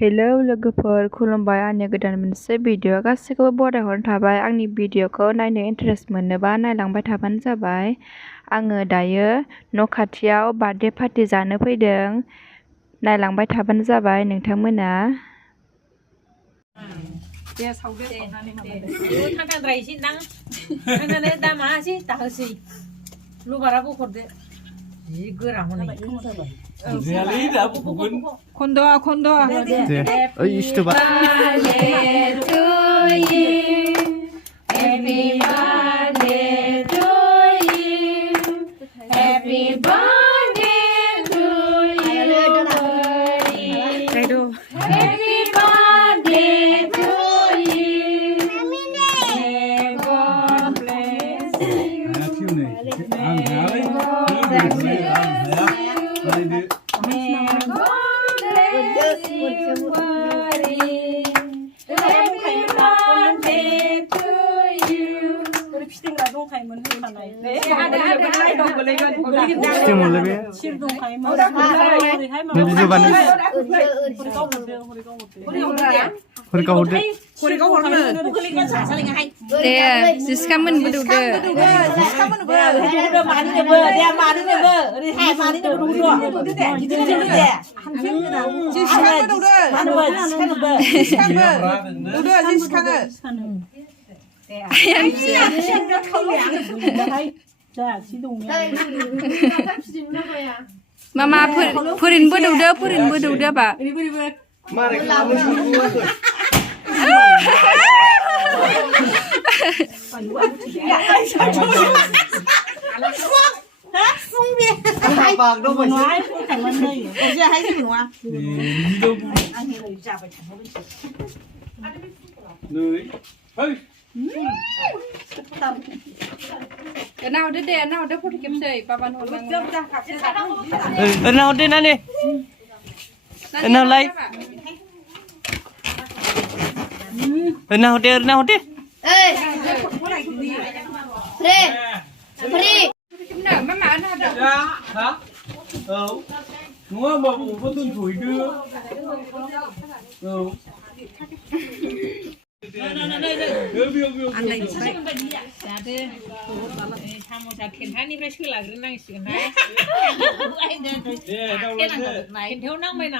Hello लोगोफोर खुलुमबाय आंनि गोदान मोनसे भिडिअ गासैखौबो बरायहरनाय थाबाय आंनि भिडिअखौ नायनो इन्टारेस्ट मोनोबा नायलांबाय थाबानो जाबाय आङो दायो न' खाथियाव बार्थडे पार्टि जानो फैदों नायलांबाय थाबानो जाबाय नोंथांमोना दे सावदो सावनानै माबादो थांथांद्राय एसे दां थांनानै दा मासै दाहोसै लबाराबो हरदो जि गोरा हनै खन्द' ओइ इस्टबा Mama purin bodo ba. Nào đứa phụ kiếm sợi, papa nó lang. Nào đi nè. Nào lấy. Nào đi. Ê. Free. Nào mama ăn hả? Dạ, hả? Đúng không? Mà bố có tuần tuổi đưa.อันไหนใช่จ้าเด้อทำมาจากเข็นท่านี่ไปชื่อหลักหรือนั่งสิกันไหนไอ้เดินไปเข็นไหนเที่ยวนั่งไปไหน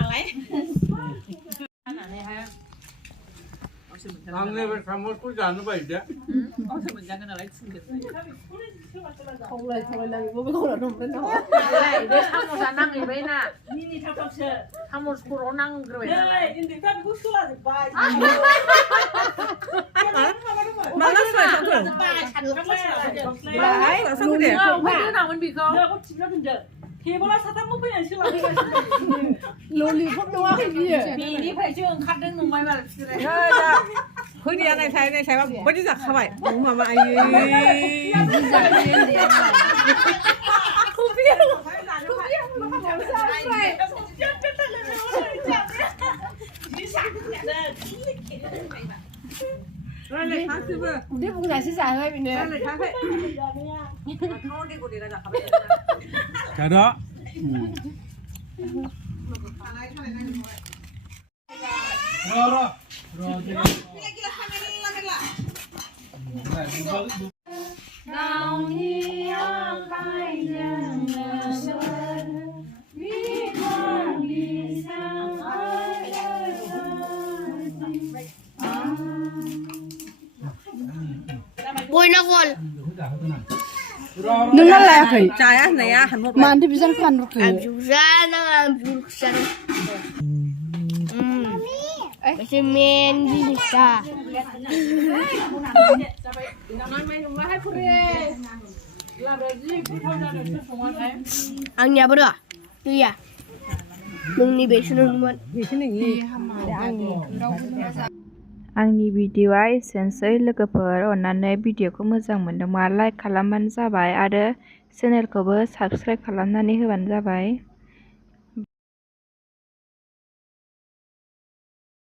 Anne ben kamu kucağını baydı. Kebola 사탕 못 보냐 싫어. 롤리팝 좋아 그지? 비니 배중 카드 농마이 말 그래. 자. 거기 안에 사이에 제가 버지 자 가봐요. 엄마 아이. Rồi khá sư vừa. Đi vùng này sẽ xài hơi bị nè. Rồi khá vậy. Không đi của đi ra gặp. Cái đó. Rồi. Nào đi ăn bay dần dần vì con đi sang ai Bôi nó còn. Đừng nói là khỉ. Trái á này á hẳn một Mà anh thì bị dân khăn khỉ. Làm ra. Kasi men đi cả. Anh nhà bao giờ? Tôi à. Đừng đi bế xuống luôn. आंनि भिडिअआ एसेनोसै लोगोफोर अन्नानै भिडिअखौ मोजां मोनदोंबा like खालामबानो जाबाय आरो चेनेलखौबो subscribe खालामनानै होबानो जाबाय